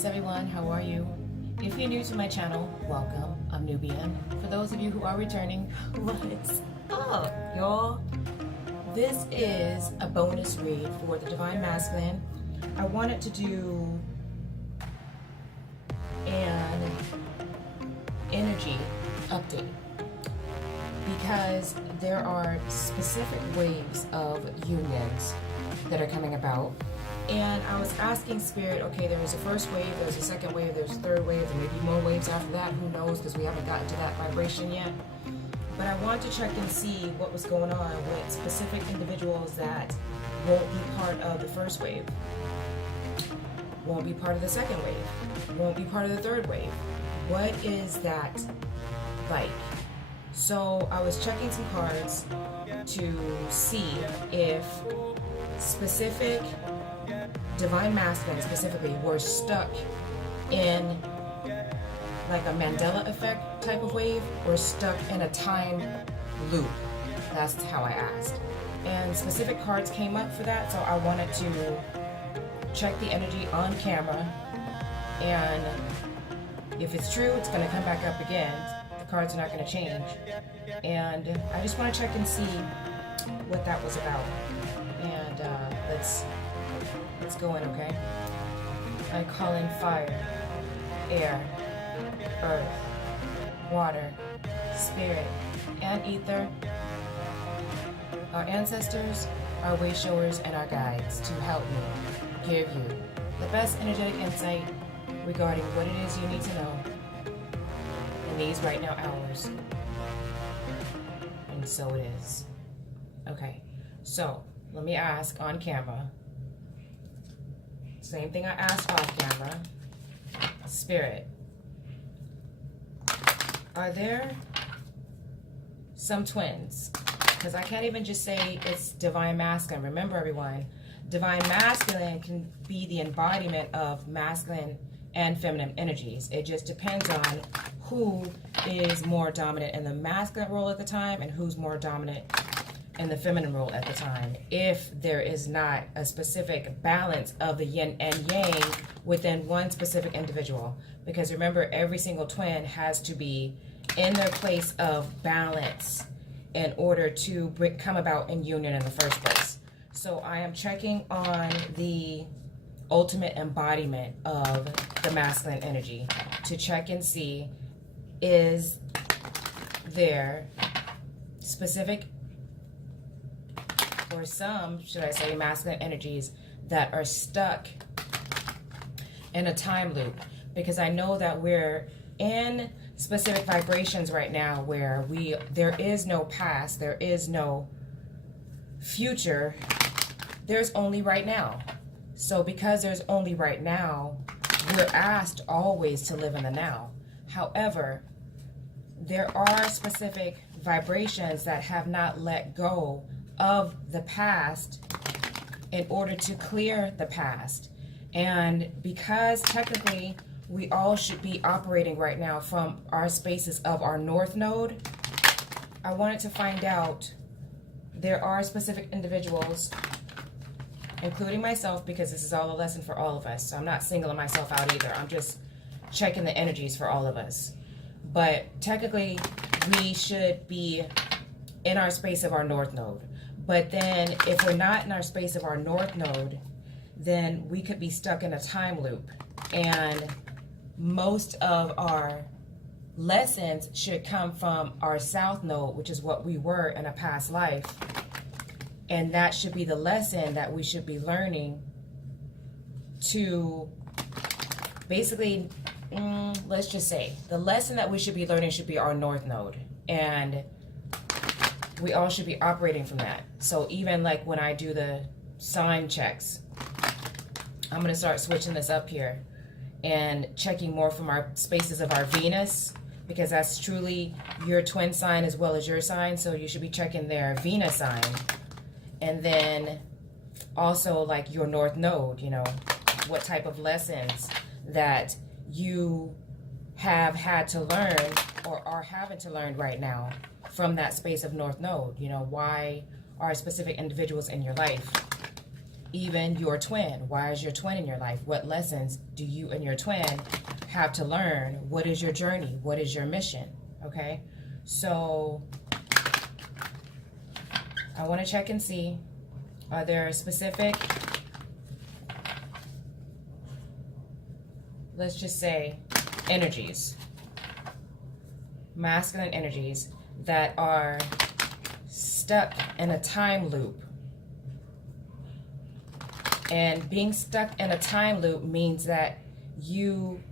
Greetings everyone, how are you? If you're new to my channel, welcome, I'm Nubian. For those of you who are returning, what's up, y'all? This is a bonus read for the Divine Masculine. I wanted to do an energy update because there are specific waves of unions that are coming about. And I was asking Spirit, okay, there was a first wave, there was a second wave, there's a third wave, there may be more waves after that, who knows, because we haven't gotten to that vibration yet. But I wanted to check and see what was going on with specific individuals that won't be part of the first wave, won't be part of the second wave, won't be part of the third wave. What is that like? So I was checking some cards to see if specific Divine Masculine specifically were stuck in like a Mandela effect type of wave or stuck in a time loop. That's how I asked. And specific cards came up for that, so I wanted to check the energy on camera, and if it's true, it's going to come back up again. The cards are not going to change. And I just want to check and see what that was about. And let's go in, okay? I call in fire, air, earth, water, spirit, and ether, our ancestors, our way showers, and our guides to help me give you the best energetic insight regarding what it is you need to know in these right now hours. And so it is. Okay, so let me ask on camera. Same thing I asked off camera. Spirit, are there some twins? Because I can't even just say it's Divine Masculine. Remember everyone, Divine Masculine can be the embodiment of masculine and feminine energies. It just depends on who is more dominant in the masculine role at the time and who's more dominant in the feminine role at the time, if there is not a specific balance of the yin and yang within one specific individual. Because remember, every single twin has to be in their place of balance in order to come about in union in the first place. So I am checking on the ultimate embodiment of the masculine energy to check and see, is there specific, or some, should I say, masculine energies that are stuck in a time loop? Because I know that we're in specific vibrations right now where there is no past, there is no future, there's only right now. So because there's only right now, we're asked always to live in the now. However, there are specific vibrations that have not let go of the past in order to clear the past. And because technically we all should be operating right now from our spaces of our North Node, I wanted to find out, there are specific individuals, including myself, because this is all a lesson for all of us. So I'm not singling myself out either. I'm just checking the energies for all of us. But technically, we should be in our space of our North Node. But then if we're not in our space of our North Node, then we could be stuck in a time loop. And most of our lessons should come from our South Node, which is what we were in a past life. And that should be the lesson that we should be learning to basically, let's just say, the lesson that we should be learning should be our North Node. And we all should be operating from that. So even like when I do the sign checks, I'm going to start switching this up here and checking more from our spaces of our Venus, because that's truly your twin sign as well as your sign. So you should be checking their Venus sign. And then also like your North Node, you know, what type of lessons that you have had to learn or are having to learn right now from that space of North Node. You know, why are specific individuals in your life? even your twin. Why is your twin in your life? What lessons do you and your twin have to learn? What is your journey? What is your mission? Okay, so I want to check and see, are there specific, let's just say, energies, masculine energies that are stuck in a time loop. And being stuck in a time loop means that you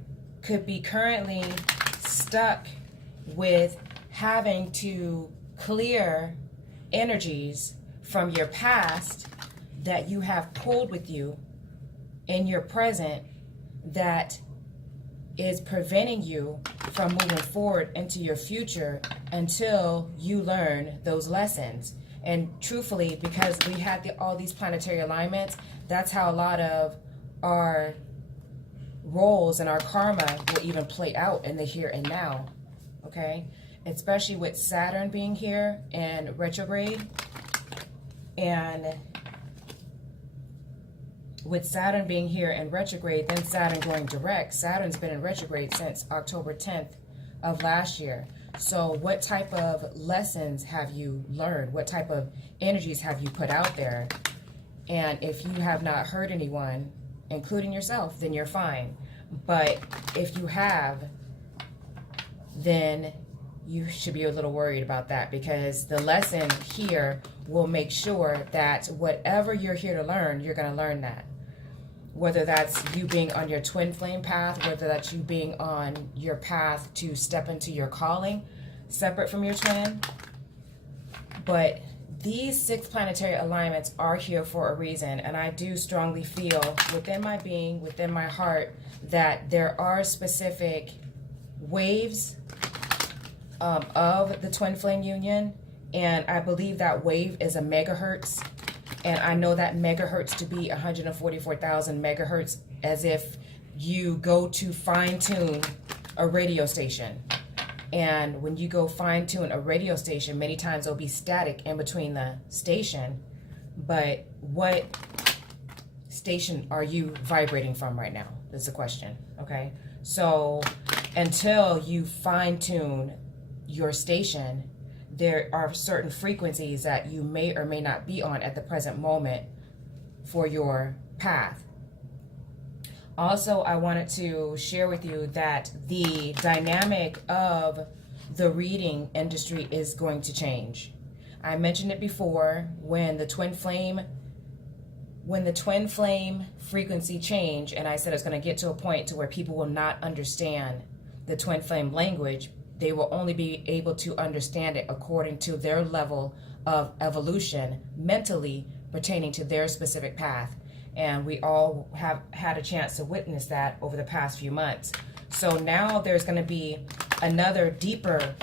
could be currently stuck with having to clear energies from your past that you have pulled with you in your present that is preventing you from moving forward into your future until you learn those lessons. And truthfully, because we had all these planetary alignments, that's how a lot of our roles and our karma will even play out in the here and now. Okay, especially with Saturn being here in retrograde, and with Saturn being here in retrograde, then Saturn going direct. Saturn's been in retrograde since October 10th of last year. So what type of lessons have you learned? What type of energies have you put out there? And if you have not hurt anyone, including yourself, then you're fine. But if you have, then you should be a little worried about that, because the lesson here will make sure that whatever you're here to learn, you're going to learn that. Whether that's you being on your twin flame path, whether that's you being on your path to step into your calling, separate from your twin. But these 6 planetary alignments are here for a reason, and I do strongly feel within my being, within my heart, that there are specific waves of the twin flame union, and I believe that wave is a megahertz, and I know that megahertz to be 144,000 megahertz, as if you go to fine-tune a radio station. And when you go fine-tune a radio station, many times there'll be static in between the station, but what station are you vibrating from right now? That's the question, okay? So until you fine-tune your station, there are certain frequencies that you may or may not be on at the present moment for your path. Also, I wanted to share with you that the dynamic of the reading industry is going to change. I mentioned it before, when the twin flame frequency change, and I said it's going to get to a point to where people will not understand the twin flame language. They will only be able to understand it according to their level of evolution mentally pertaining to their specific path. And we all have had a chance to witness that over the past few months. So now there's going to be another deeper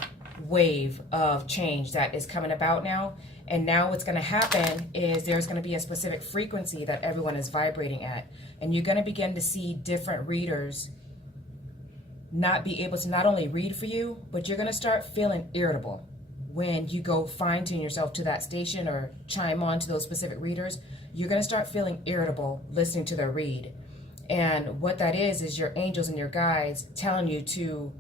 wave of change that is coming about now. And now what's going to happen is there's going to be a specific frequency that everyone is vibrating at. And you're going to begin to see different readers not be able to not only read for you, but you're going to start feeling irritable when you go fine-tune yourself to that station or chime on to those specific readers. You're going to start feeling irritable listening to their read. And what that is your angels and your guides telling you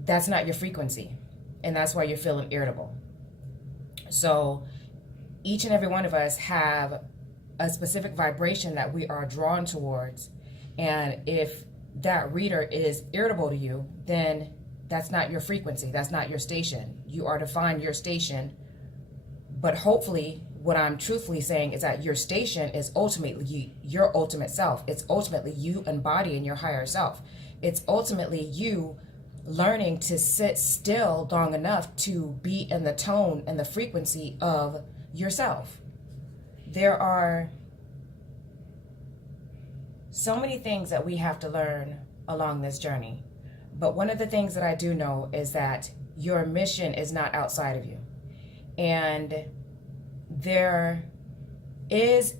that's not your frequency. And that's why you're feeling irritable. So each and every one of us have a specific vibration that we are drawn towards. And if that reader is irritable to you, then that's not your frequency. That's not your station. You are to find your station. But hopefully, what I'm truthfully saying is that your station is ultimately your ultimate self. It's ultimately you embodying your higher self. It's ultimately you learning to sit still long enough to be in the tone and the frequency of yourself. There are so many things that we have to learn along this journey. But one of the things that I do know is that your mission is not outside of you. And there is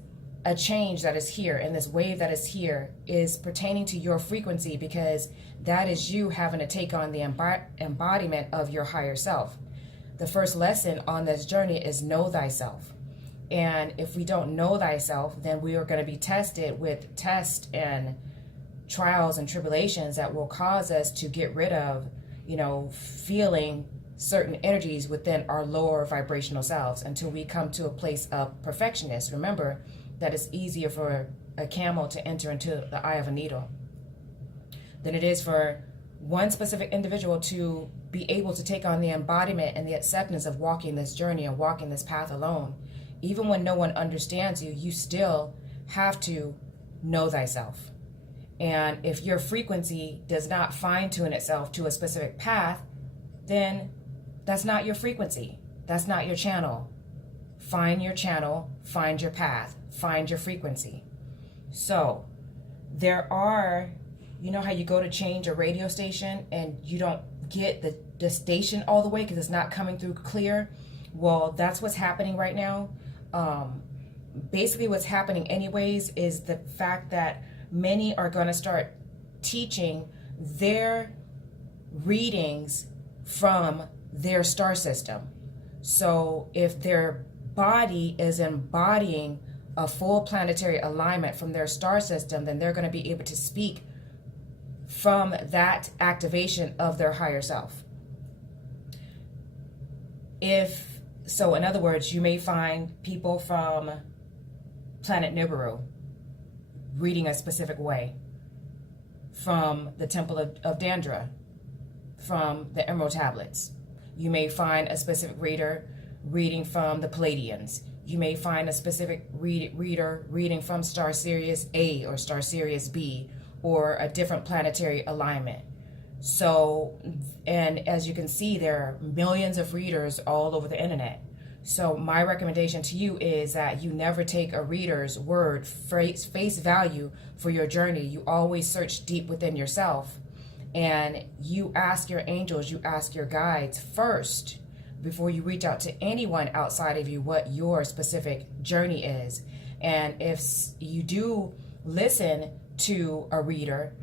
a change that is here, and this wave that is here is pertaining to your frequency, because that is you having to take on the embodiment of your higher self. The first lesson on this journey is know thyself. And if we don't know thyself, then we are going to be tested with tests and trials and tribulations that will cause us to get rid of, feeling certain energies within our lower vibrational selves until we come to a place of perfectionist. Remember that it's easier for a camel to enter into the eye of a needle than it is for one specific individual to be able to take on the embodiment and the acceptance of walking this journey and walking this path alone. Even when no one understands you, you still have to know thyself. And if your frequency does not fine tune itself to a specific path, then that's not your frequency. That's not your channel. Find your channel, find your path, find your frequency. So there are, how you go to change a radio station and you don't get the station all the way because it's not coming through clear? Well, that's what's happening right now. Basically what's happening anyways is the fact that many are going to start teaching their readings from their star system. So if their body is embodying a full planetary alignment from their star system, then they're going to be able to speak from that activation of their higher self. So in other words, you may find people from planet Nibiru reading a specific way, from the Temple of Dandra, from the Emerald Tablets. You may find a specific reader reading from the Palladians. You may find a specific reader reading from Star Sirius A or Star Sirius B or a different planetary alignment. So, and as you can see, there are millions of readers all over the internet. So my recommendation to you is that you never take a reader's word face value for your journey. You always search deep within yourself and you ask your angels, you ask your guides first before you reach out to anyone outside of you what your specific journey is. And if you do listen to a reader,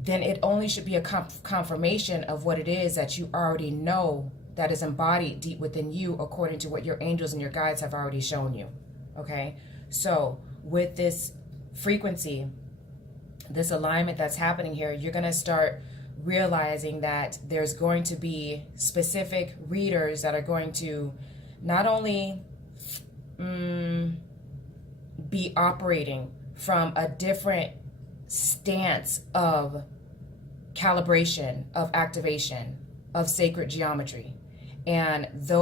then it only should be a confirmation of what it is that you already know that is embodied deep within you according to what your angels and your guides have already shown you. Okay? So with this frequency, this alignment that's happening here, you're going to start realizing that there's going to be specific readers that are going to not only be operating from a different stance of calibration, of activation, of sacred geometry. And there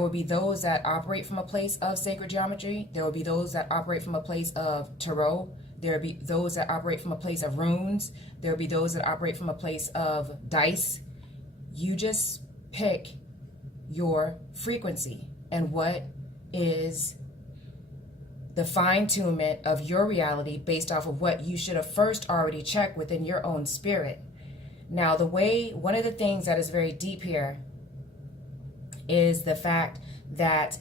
will be those that operate from a place of sacred geometry. There will be those that operate from a place of tarot. There will be those that operate from a place of runes. There will be those that operate from a place of dice. You just pick your frequency and what is the fine-tunement of your reality based off of what you should have first already checked within your own spirit. Now, one of the things that is very deep here is the fact that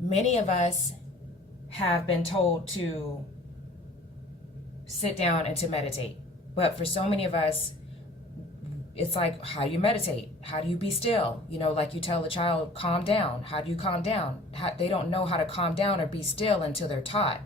many of us have been told to sit down and to meditate. But for so many of us, it's like, how do you meditate? How do you be still? Like you tell a child, calm down. How do you calm down? They don't know how to calm down or be still until they're taught.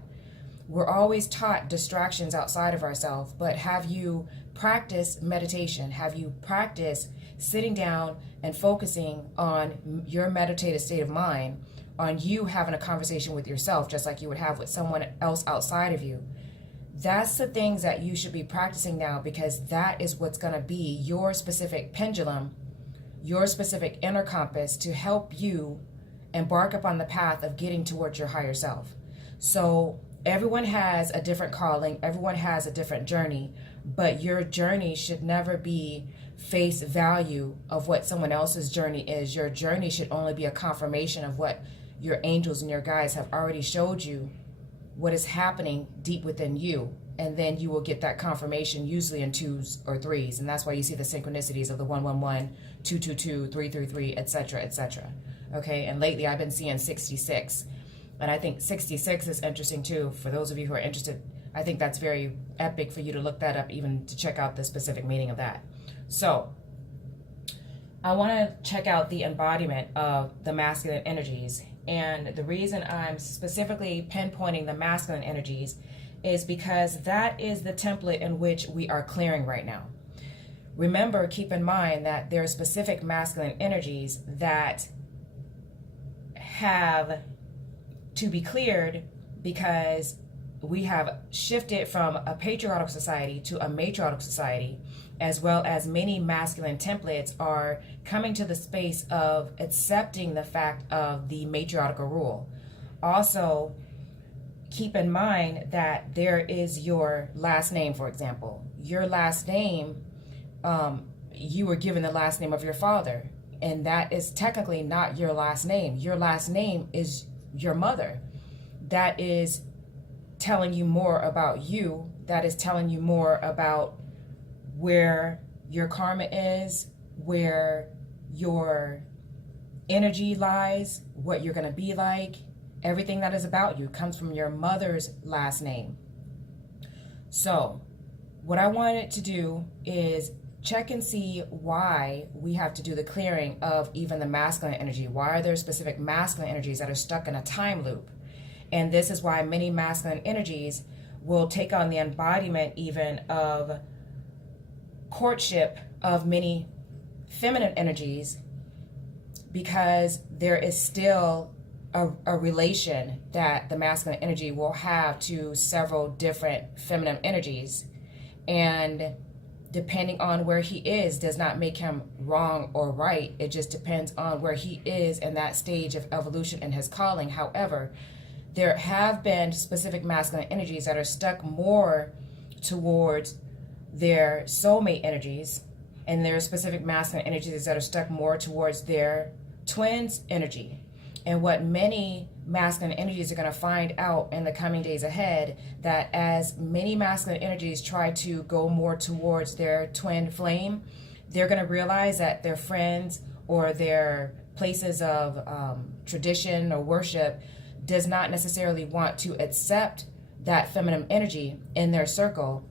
We're always taught distractions outside of ourselves, but have you practiced meditation? Have you practiced sitting down and focusing on your meditative state of mind, on you having a conversation with yourself, just like you would have with someone else outside of you? That's the things that you should be practicing now, because that is what's going to be your specific pendulum, your specific inner compass to help you embark upon the path of getting towards your higher self. So everyone has a different calling, everyone has a different journey, but your journey should never be face value of what someone else's journey is. Your journey should only be a confirmation of what your angels and your guides have already showed you, what is happening deep within you. And then you will get that confirmation usually in 2s or 3s. And that's why you see the synchronicities of the 111, 222, 333, etc., etc. Okay, and lately I've been seeing 66. And I think 66 is interesting too. For those of you who are interested, I think that's very epic for you to look that up, even to check out the specific meaning of that. So I want to check out the embodiment of the masculine energies. And the reason I'm specifically pinpointing the masculine energies is because that is the template in which we are clearing right now. Remember, keep in mind that there are specific masculine energies that have to be cleared because we have shifted from a patriarchal society to a matriarchal society, as well as many masculine templates are coming to the space of accepting the fact of the matriarchal rule. Also, keep in mind that there is your last name, for example. Your last name, you were given the last name of your father, and that is technically not your last name. Your last name is your mother. That is telling you more about you. That is telling you more about where your karma is, where your energy lies, what you're going to be like. Everything that is about you comes from your mother's last name. So what I wanted to do is check and see why we have to do the clearing of even the masculine energy. Why are there specific masculine energies that are stuck in a time loop? And this is why many masculine energies will take on the embodiment even of courtship of many feminine energies, because there is still a relation that the masculine energy will have to several different feminine energies. And depending on where he is does not make him wrong or right. It just depends on where he is in that stage of evolution and his calling. However, there have been specific masculine energies that are stuck more towards their soulmate energies, and there are specific masculine energies that are stuck more towards their twins energy. And what many masculine energies are going to find out in the coming days ahead, that as many masculine energies try to go more towards their twin flame, they're going to realize that their friends or their places of tradition or worship does not necessarily want to accept that feminine energy in their circle.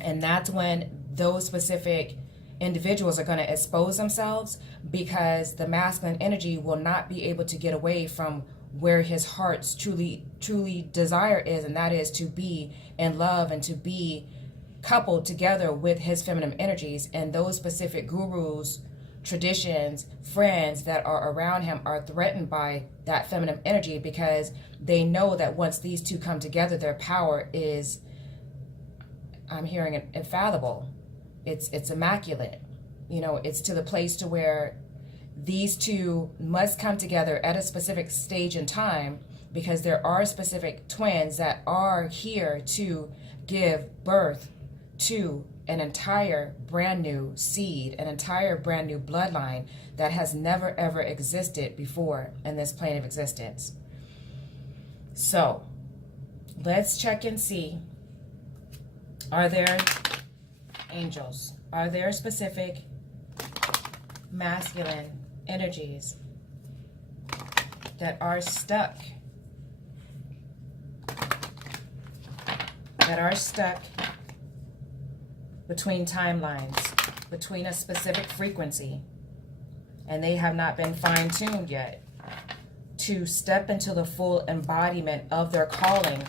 And that's when those specific individuals are going to expose themselves, because the masculine energy will not be able to get away from where his heart's truly desire is, and that is to be in love and to be coupled together with his feminine energies. And those specific gurus, traditions, friends that are around him are threatened by that feminine energy, because they know that once these two come together, their power is, I'm hearing it, infallible. It's immaculate. You know, it's to the place to where these two must come together at a specific stage in time, because there are specific twins that are here to give birth to an entire brand new seed, an entire brand new bloodline that has never ever existed before in this plane of existence. So let's check and see, are there angels? Are there specific masculine energies that are stuck, between timelines, between a specific frequency, and they have not been fine-tuned yet to step into the full embodiment of their calling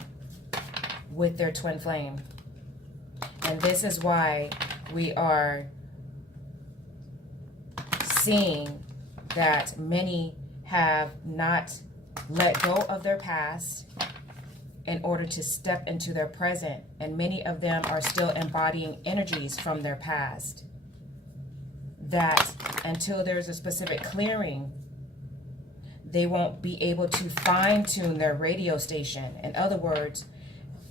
with their twin flame? And this is why we are seeing that many have not let go of their past in order to step into their present, and many of them are still embodying energies from their past, that until there's a specific clearing, they won't be able to fine-tune their radio station. In other words,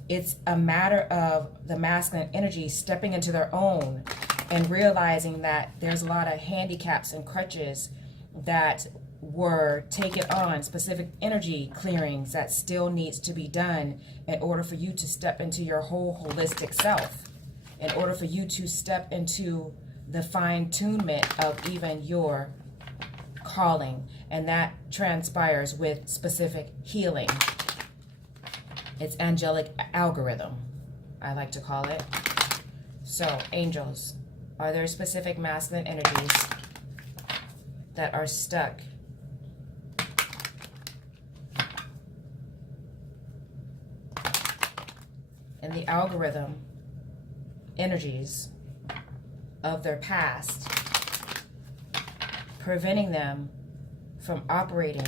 it's a matter of the masculine energy stepping into their own and realizing that there's a lot of handicaps and crutches that were taken on, specific energy clearings that still needs to be done in order for you to step into your whole holistic self, in order for you to step into the fine-tunement of even your calling. And that transpires with specific healing. It's angelic algorithm, I like to call it. So, angels, are there specific masculine energies that are stuck in the algorithm energies of their past, preventing them from operating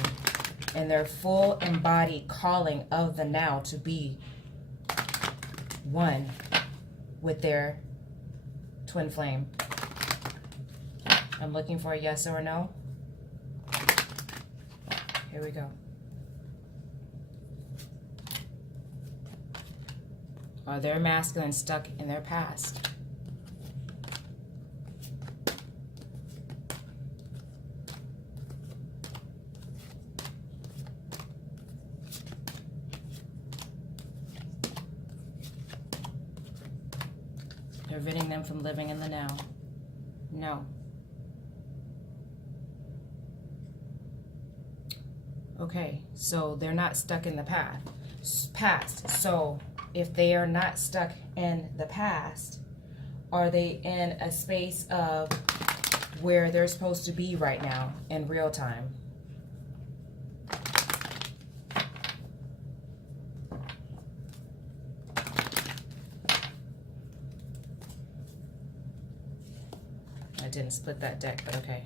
in their full embodied calling of the now to be one with their twin flame. I'm looking for a yes or a no. Here we go. Are their masculine stuck in their past? Preventing them from living in the now? No. Okay, so they're not stuck in the past. So if they are not stuck in the past, are they in a space of where they're supposed to be right now in real time? I didn't split that deck, but okay.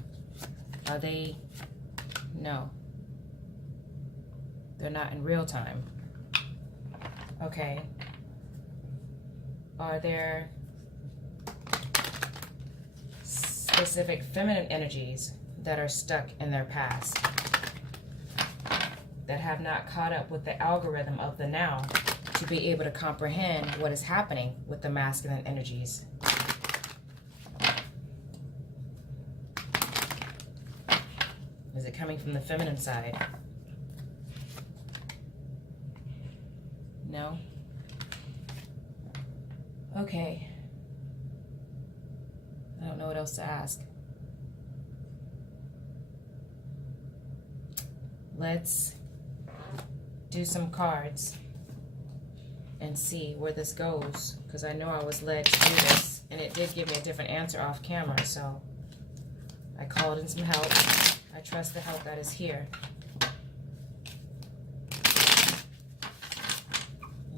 Are they? No. They're not in real time. Okay. Are there specific feminine energies that are stuck in their past that have not caught up with the algorithm of the now to be able to comprehend what is happening with the masculine energies? Is it coming from the feminine side? No? Okay. I don't know what else to ask. Let's do some cards and see where this goes, because I know I was led to do this, and it did give me a different answer off camera, so I called in some help. I trust the help that is here.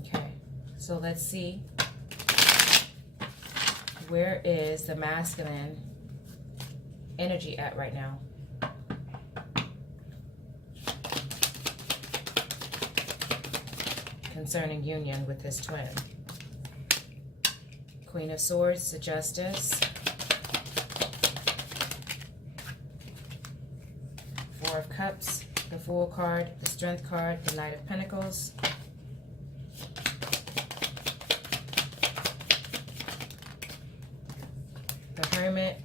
Okay, so let's see. Where is the masculine energy at right now? Concerning union with his twin. Queen of Swords, the Justice. Four of Cups, the Fool card, the Strength card, the Knight of Pentacles. The Hermit,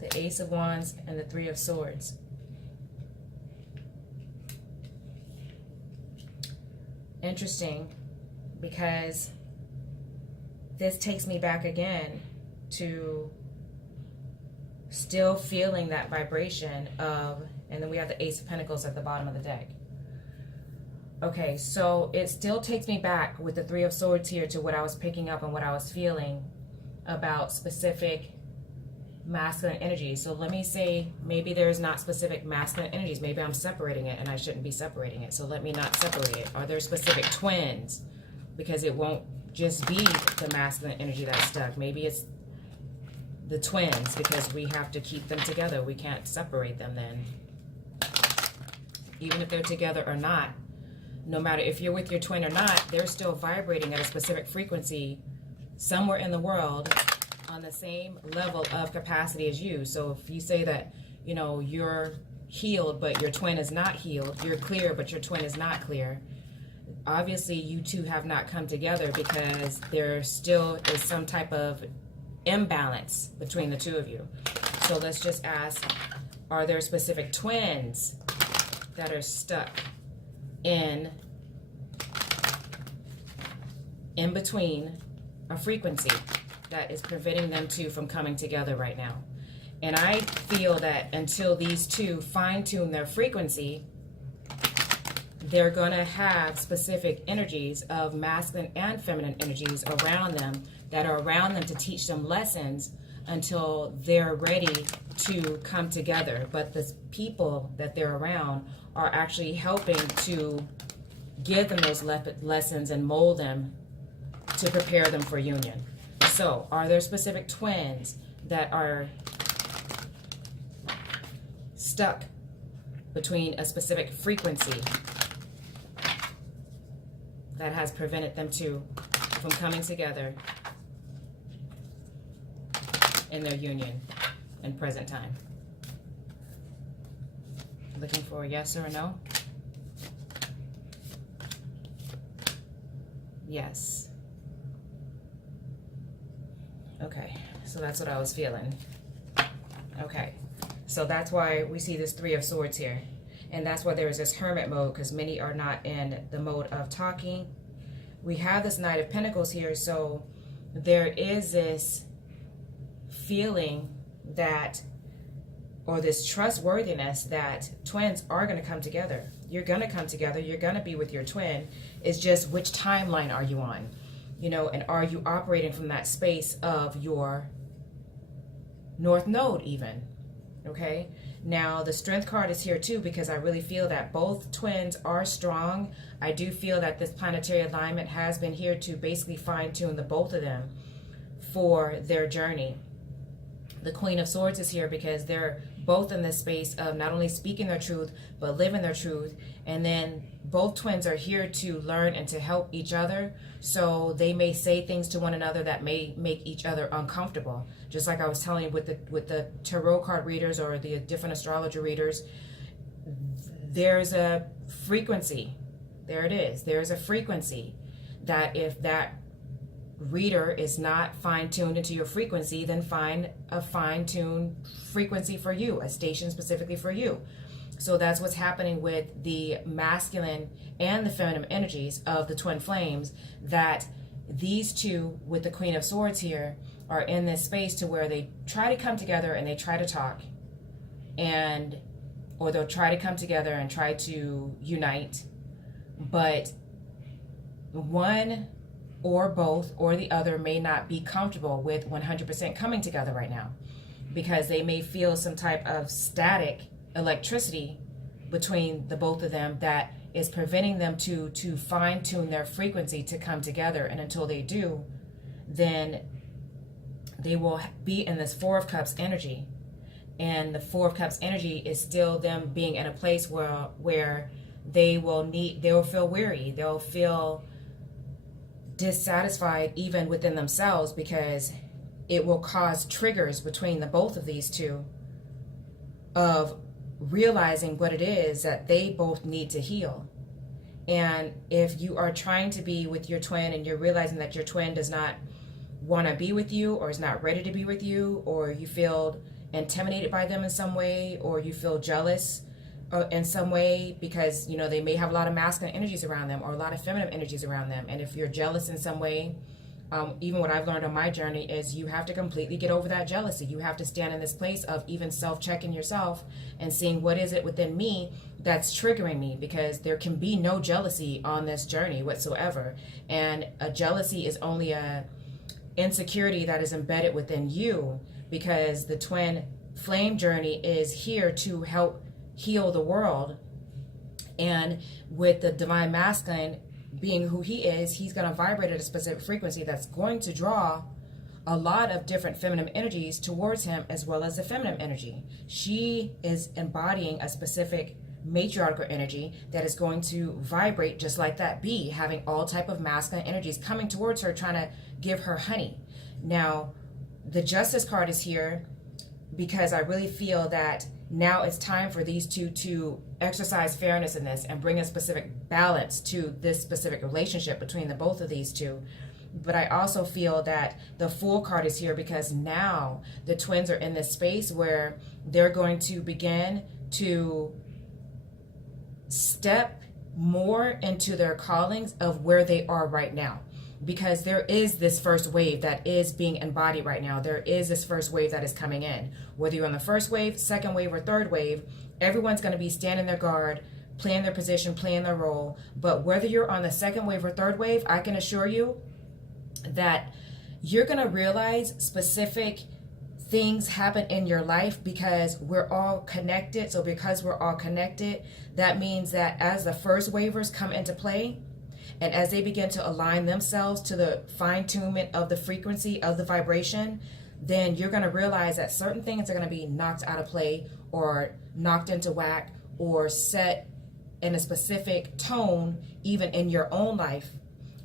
the Ace of Wands, and the Three of Swords. Interesting, because this takes me back again to still feeling that vibration of, and then we have the Ace of Pentacles at the bottom of the deck. Okay, so it still takes me back with the Three of Swords here to what I was picking up and what I was feeling about specific masculine energies. So let me say maybe there's not specific masculine energies. Maybe I'm separating it and I shouldn't be separating it. So let me not separate it. Are there specific twins? Because it won't just be the masculine energy that's stuck. Maybe it's the twins, because we have to keep them together. We can't separate them then. Even if they're together or not, no matter if you're with your twin or not, they're still vibrating at a specific frequency somewhere in the world on the same level of capacity as you. So if you say that, you know, you're healed but your twin is not healed, you're clear but your twin is not clear, obviously you two have not come together because there still is some type of imbalance between the two of you. So let's just ask, are there specific twins that are stuck in between a frequency that is preventing them two from coming together right now? And I feel that until these two fine-tune their frequency, they're going to have specific energies of masculine and feminine energies around them that are around them to teach them lessons until they're ready to come together. But the people that they're around are actually helping to give them those lessons and mold them to prepare them for union. So, are there specific twins that are stuck between a specific frequency that has prevented them from coming together in their union in present time? Looking for a yes or a no? Yes. Okay, so that's what I was feeling. Okay, so that's why we see this Three of Swords here. And that's why there's this hermit mode, because many are not in the mode of talking. We have this Knight of Pentacles here, so there is this feeling that, or this trustworthiness that twins are going to come together. You're going to come together. You're going to be with your twin. It's just which timeline are you on? You know, and are you operating from that space of your North Node even? Okay. Now, the Strength card is here too, because I really feel that both twins are strong. I do feel that this planetary alignment has been here to basically fine-tune the both of them for their journey. The Queen of Swords is here because they're both in this space of not only speaking their truth, but living their truth. And then both twins are here to learn and to help each other. So they may say things to one another that may make each other uncomfortable. Just like I was telling you with the tarot card readers or the different astrologer readers, there's a frequency. There it is. There's a frequency that if that reader is not fine-tuned into your frequency, then find a fine-tuned frequency for you, a station specifically for you. So that's what's happening with the masculine and the feminine energies of the twin flames, that these two with the Queen of Swords here are in this space to where they try to come together and they try to talk, or they'll try to come together and try to unite, but one or both or the other may not be comfortable with 100% coming together right now, because they may feel some type of static electricity between the both of them that is preventing them to fine-tune their frequency to come together. And until they do, then they will be in this Four of Cups energy. And the Four of Cups energy is still them being in a place where they'll feel weary, they'll feel dissatisfied even within themselves, because it will cause triggers between the both of these two of realizing what it is that they both need to heal. And if you are trying to be with your twin and you're realizing that your twin does not want to be with you, or is not ready to be with you, or you feel intimidated by them in some way, or you feel jealous in some way, because you know they may have a lot of masculine energies around them or a lot of feminine energies around them, and if you're jealous in some way, even what I've learned on my journey is you have to completely get over that jealousy. You have to stand in this place of even self-checking yourself and seeing what is it within me that's triggering me, because there can be no jealousy on this journey whatsoever. And a jealousy is only a insecurity that is embedded within you, because the twin flame journey is here to help heal the world. And with the divine masculine being who he is, he's going to vibrate at a specific frequency that's going to draw a lot of different feminine energies towards him, as well as the feminine energy. She is embodying a specific matriarchal energy that is going to vibrate just like that bee, having all type of masculine energies coming towards her, trying to give her honey. Now, the Justice card is here because I really feel that now it's time for these two to exercise fairness in this and bring a specific balance to this specific relationship between the both of these two. But I also feel that the Fool card is here because now the twins are in this space where they're going to begin to step more into their callings of where they are right now. Because there is this first wave that is being embodied right now. There is this first wave that is coming in. Whether you're on the first wave, second wave, or third wave, everyone's going to be standing their guard, playing their position, playing their role. But whether you're on the second wave or third wave, I can assure you that you're going to realize specific things happen in your life because we're all connected. So because we're all connected, that means that as the first waivers come into play, and as they begin to align themselves to the fine-tunement of the frequency of the vibration, then you're going to realize that certain things are going to be knocked out of play or knocked into whack or set in a specific tone, even in your own life.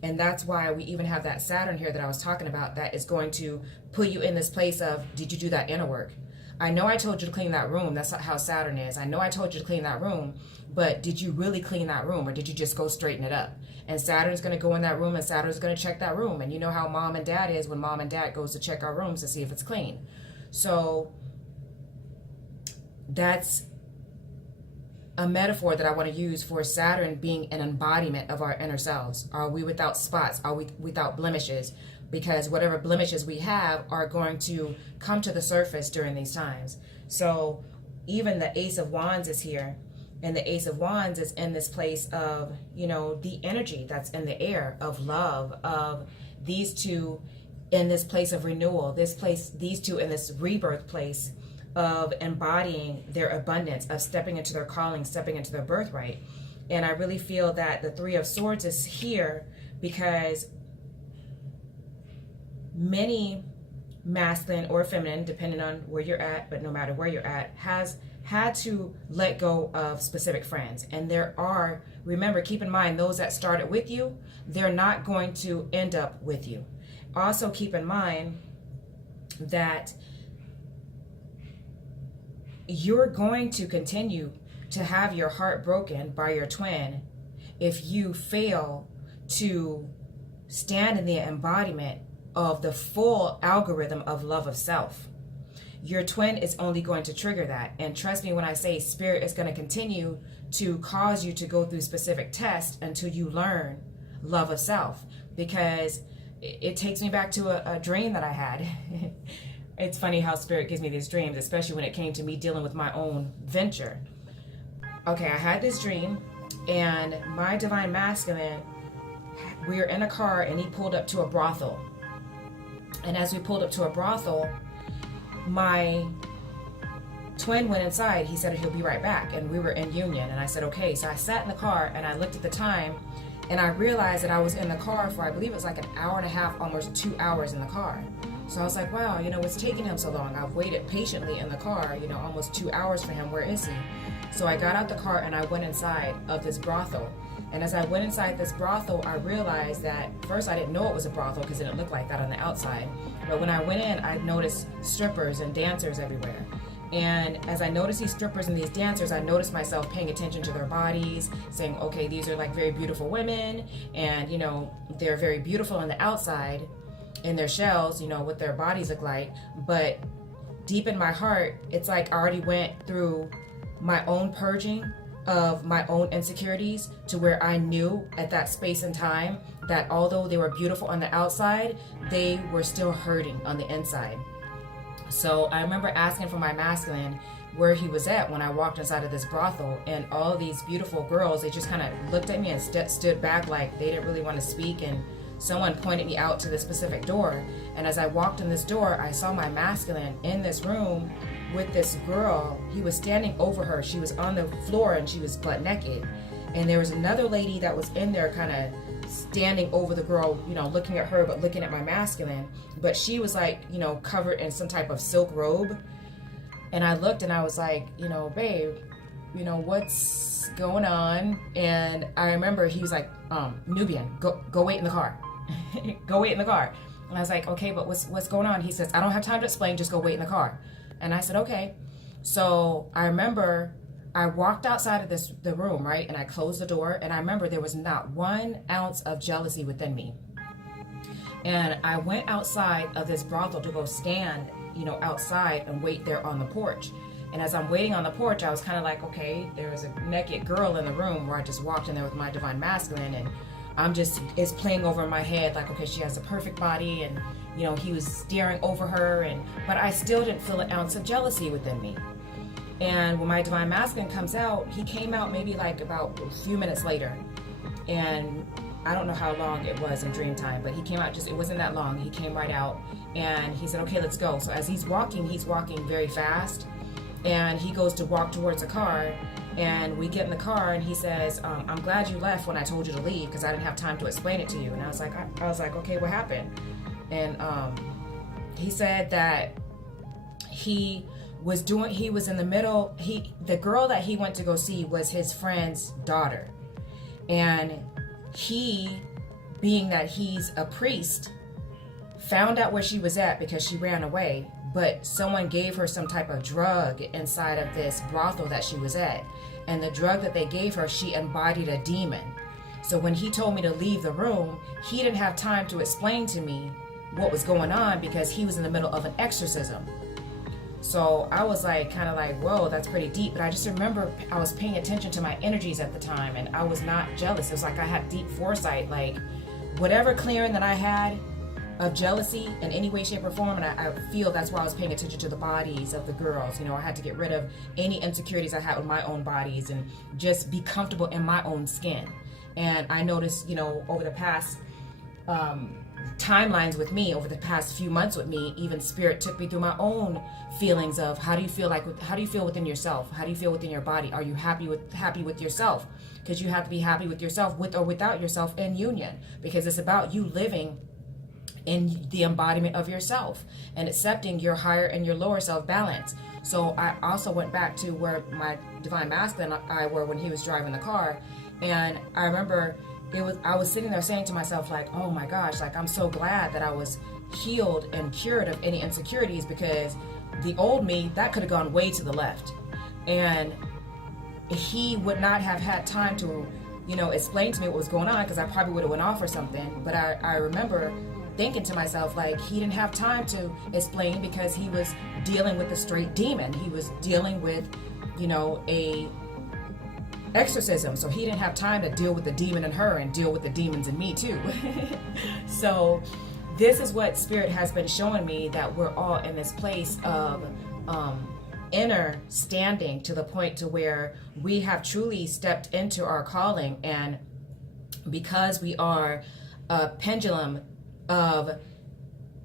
And that's why we even have that Saturn here that I was talking about that is going to put you in this place of, did you do that inner work? I know I told you to clean that room. That's how Saturn is. I know I told you to clean that room, but did you really clean that room, or did you just go straighten it up? And Saturn's going to go in that room, and Saturn's going to check that room. And you know how mom and dad is when mom and dad goes to check our rooms to see if it's clean. So that's a metaphor that I want to use for Saturn being an embodiment of our inner selves. Are we without spots? Are we without blemishes? Because whatever blemishes we have are going to come to the surface during these times. So even the Ace of Wands is here, and the Ace of Wands is in this place of, you know, the energy that's in the air of love, of these two in this place of renewal, these two in this rebirth place of embodying their abundance, of stepping into their calling, stepping into their birthright. And I really feel that the Three of Swords is here because many masculine or feminine, depending on where you're at, but no matter where you're at, has had to let go of specific friends. And there are, remember, keep in mind, those that started with you, they're not going to end up with you. Also keep in mind that you're going to continue to have your heart broken by your twin if you fail to stand in the embodiment of the full algorithm of love of self. Your twin is only going to trigger that. And trust me when I say spirit is going to continue to cause you to go through specific tests until you learn love of self. Because it takes me back to a dream that I had. It's funny how spirit gives me these dreams, especially when it came to me dealing with my own venture. Okay, I had this dream, and my divine masculine, we were in a car, and he pulled up to a brothel. And as we pulled up to a brothel, my twin went inside. He said he'll be right back, and we were in union. And I said, okay. So I sat in the car, and I looked at the time, and I realized that I was in the car for, I believe it was like an hour and a half, almost 2 hours in the car. So I was like, wow, you know, what's taking him so long? I've waited patiently in the car, you know, almost 2 hours for him. Where is he? So I got out the car and I went inside of this brothel. And as I went inside this brothel, I realized that first I didn't know it was a brothel because it didn't look like that on the outside. But when I went in, I noticed strippers and dancers everywhere. And as I noticed these strippers and these dancers, I noticed myself paying attention to their bodies, saying, okay, these are like very beautiful women. And, you know, they're very beautiful on the outside in their shells, you know, what their bodies look like. But deep in my heart, it's like I already went through my own purging of my own insecurities to where I knew at that space and time that although they were beautiful on the outside, they were still hurting on the inside. So I remember asking for my masculine where he was at when I walked inside of this brothel, and all these beautiful girls, they just kind of looked at me and stood back like they didn't really want to speak, and someone pointed me out to the specific door. And as I walked in this door, I saw my masculine in this room with this girl. He was standing over her. She was on the floor and she was butt naked. And there was another lady that was in there kind of standing over the girl, you know, looking at her but looking at my masculine. But she was like, you know, covered in some type of silk robe. And I looked and I was like, you know, babe, you know, what's going on? And I remember he was like, Nubian, go wait in the car. Go wait in the car. And I was like, okay, but what's going on? He says, I don't have time to explain, just go wait in the car. And I said, okay. So I remember I walked outside of the room, right? And I closed the door. And I remember there was not 1 ounce of jealousy within me. And I went outside of this brothel to go stand, you know, outside and wait there on the porch. And as I'm waiting on the porch, I was kind of like, okay, there was a naked girl in the room where I just walked in there with my divine masculine, and it's playing over in my head like, okay, she has a perfect body, and, you know, he was staring over her, but I still didn't feel an ounce of jealousy within me. And when my divine masculine comes out, he came out maybe like about a few minutes later. And I don't know how long it was in dream time, but he came out, just, it wasn't that long. He came right out and he said, okay, let's go. So as he's walking very fast, and he goes to walk towards a car, and we get in the car, and he says, I'm glad you left when I told you to leave, because I didn't have time to explain it to you. And I was like, okay, what happened? And he said that he was in the middle, the girl that he went to go see was his friend's daughter. And he, being that he's a priest, found out where she was at because she ran away, but someone gave her some type of drug inside of this brothel that she was at. And the drug that they gave her, she embodied a demon. So when he told me to leave the room, he didn't have time to explain to me what was going on because he was in the middle of an exorcism. So I was like, kind of like, whoa, that's pretty deep. But I just remember I was paying attention to my energies at the time, and I was not jealous. It was like I had deep foresight, like whatever clearing that I had of jealousy in any way, shape, or form, and I feel that's why I was paying attention to the bodies of the girls. You know, I had to get rid of any insecurities I had with my own bodies and just be comfortable in my own skin. And I noticed, you know, over the past timelines with me, over the past few months with me, even Spirit took me through my own feelings of how do you feel within yourself? How do you feel within your body? Are you happy with yourself? Because you have to be happy with yourself, with or without yourself, in union, because it's about you living in the embodiment of yourself and accepting your higher and your lower self balance. So I also went back to where my divine masculine and I were when he was driving the car, and I remember I was sitting there saying to myself, like, oh my gosh, like I'm so glad that I was healed and cured of any insecurities, because the old me, that could have gone way to the left, and he would not have had time to, you know, explain to me what was going on, because I probably would have went off or something. But I remember thinking to myself, like, he didn't have time to explain because he was dealing with a straight demon. He was dealing with, you know, a exorcism. So he didn't have time to deal with the demon in her and deal with the demons in me too. So this is what Spirit has been showing me, that we're all in this place of inner standing, to the point to where we have truly stepped into our calling. And because we are a pendulum of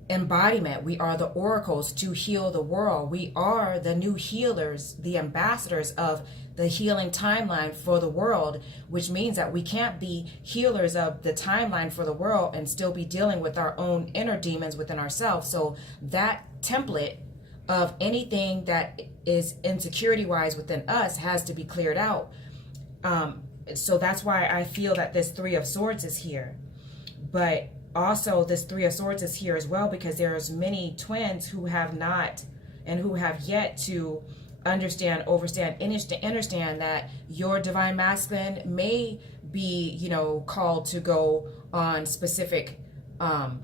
embodiment, we are the oracles to heal the world. We are the new healers, the ambassadors of the healing timeline for the world, which means that we can't be healers of the timeline for the world and still be dealing with our own inner demons within ourselves. So that template of anything that is insecurity wise within us has to be cleared out. So that's why I feel that this Three of Swords is here. But also this Three of Swords is here as well, because there's many twins who have not, and who have yet to understand that your divine masculine may be, you know, called to go on specific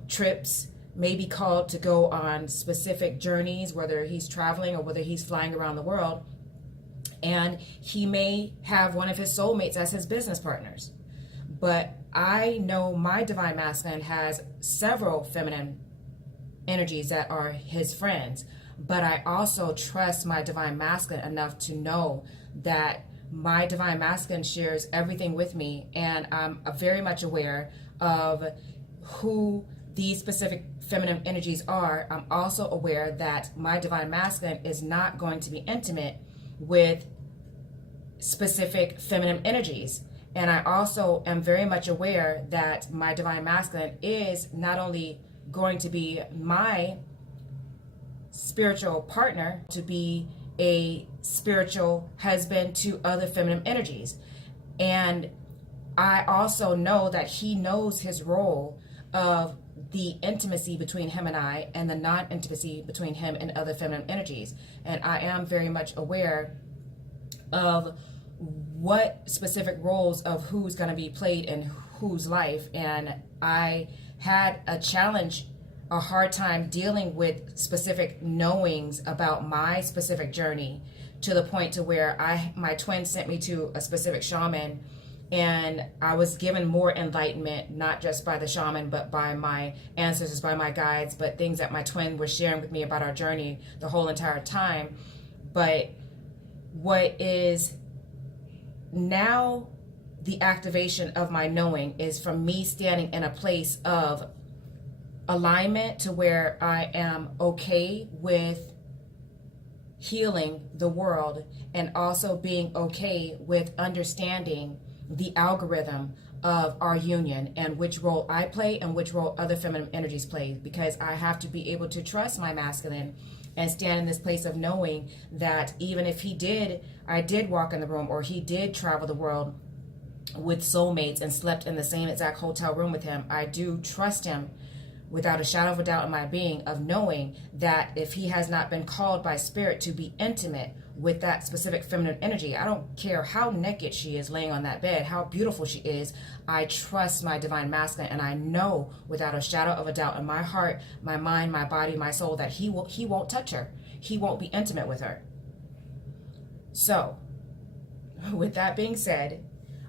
trips, may be called to go on specific journeys, whether he's traveling or whether he's flying around the world, and he may have one of his soulmates as his business partners. But I know my divine masculine has several feminine energies that are his friends, but I also trust my divine masculine enough to know that my divine masculine shares everything with me, and I'm very much aware of who these specific feminine energies are. I'm also aware that my divine masculine is not going to be intimate with specific feminine energies. And I also am very much aware that my divine masculine is not only going to be my spiritual partner, to be a spiritual husband to other feminine energies. And I also know that he knows his role of the intimacy between him and I, and the non-intimacy between him and other feminine energies. And I am very much aware of what specific roles of who's going to be played in whose life. And I had a hard time dealing with specific knowings about my specific journey, to the point to where my twin sent me to a specific shaman, and I was given more enlightenment, not just by the shaman, but by my ancestors, by my guides, but things that my twin was sharing with me about our journey the whole entire time. But what is now the activation of my knowing is from me standing in a place of alignment to where I am okay with healing the world, and also being okay with understanding the algorithm of our union and which role I play and which role other feminine energies play, because I have to be able to trust my masculine and stand in this place of knowing that even if I did walk in the room, or he did travel the world with soulmates and slept in the same exact hotel room with him, I do trust him without a shadow of a doubt in my being, of knowing that if he has not been called by spirit to be intimate with that specific feminine energy, I don't care how naked she is laying on that bed, how beautiful she is, I trust my divine masculine, and I know without a shadow of a doubt in my heart, my mind, my body, my soul, that he won't touch her. He won't be intimate with her. So, with that being said,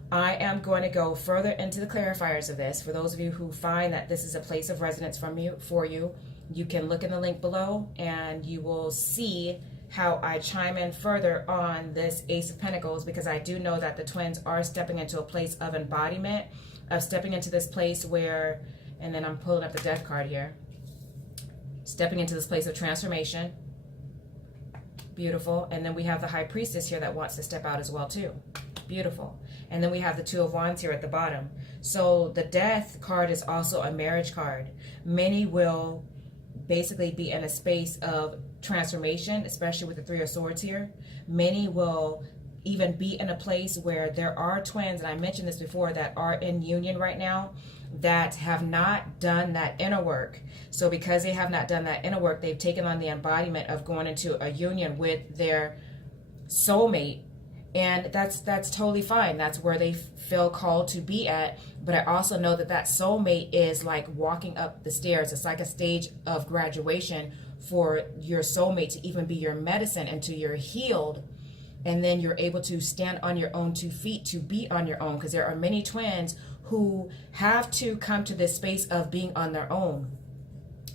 I am going to go further into the clarifiers of this. For those of you who find that this is a place of resonance for you, you can look in the link below and you will see how I chime in further on this Ace of Pentacles, because I do know that the twins are stepping into a place of embodiment, of stepping into this place where, and then I'm pulling up the Death card here, stepping into this place of transformation. Beautiful. And then we have the High Priestess here that wants to step out as well too. Beautiful. And then we have the Two of Wands here at the bottom. So the Death card is also a marriage card. Many will basically be in a space of transformation, especially with the Three of Swords here. Many will even be in a place where there are twins, and I mentioned this before, that are in union right now that have not done that inner work. So because they have not done that inner work, they've taken on the embodiment of going into a union with their soulmate. And that's totally fine. That's where they feel called to be at. But I also know that that soulmate is like walking up the stairs. It's like a stage of graduation for your soulmate to even be your medicine until you're healed. And then you're able to stand on your own 2 feet, to be on your own. Because there are many twins who have to come to this space of being on their own.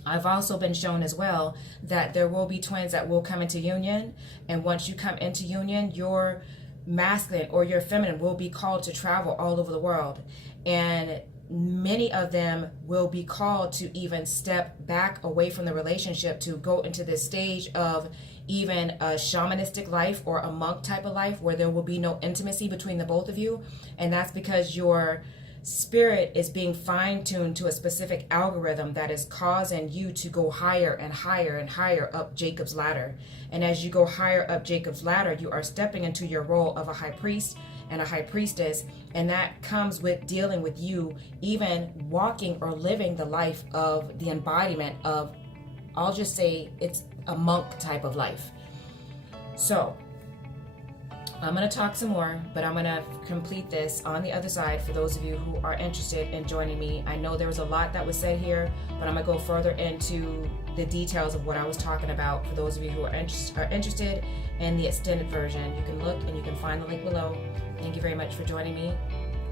I've also been shown as well that there will be twins that will come into union. And once you come into union, your masculine or your feminine will be called to travel all over the world, and many of them will be called to even step back away from the relationship to go into this stage of even a shamanistic life or a monk type of life where there will be no intimacy between the both of you. And that's because your spirit is being fine-tuned to a specific algorithm that is causing you to go higher and higher and higher up Jacob's ladder. And as you go higher up Jacob's ladder, you are stepping into your role of a high priest and a high priestess, and that comes with dealing with you even walking or living the life of the embodiment of, I'll just say it's a monk type of life. So I'm going to talk some more, but I'm going to complete this on the other side for those of you who are interested in joining me. I know there was a lot that was said here, but I'm going to go further into the details of what I was talking about for those of you who are interested in the extended version. You can look and you can find the link below. Thank you very much for joining me.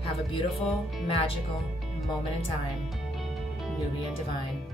Have a beautiful, magical moment in time. Nubian Divine.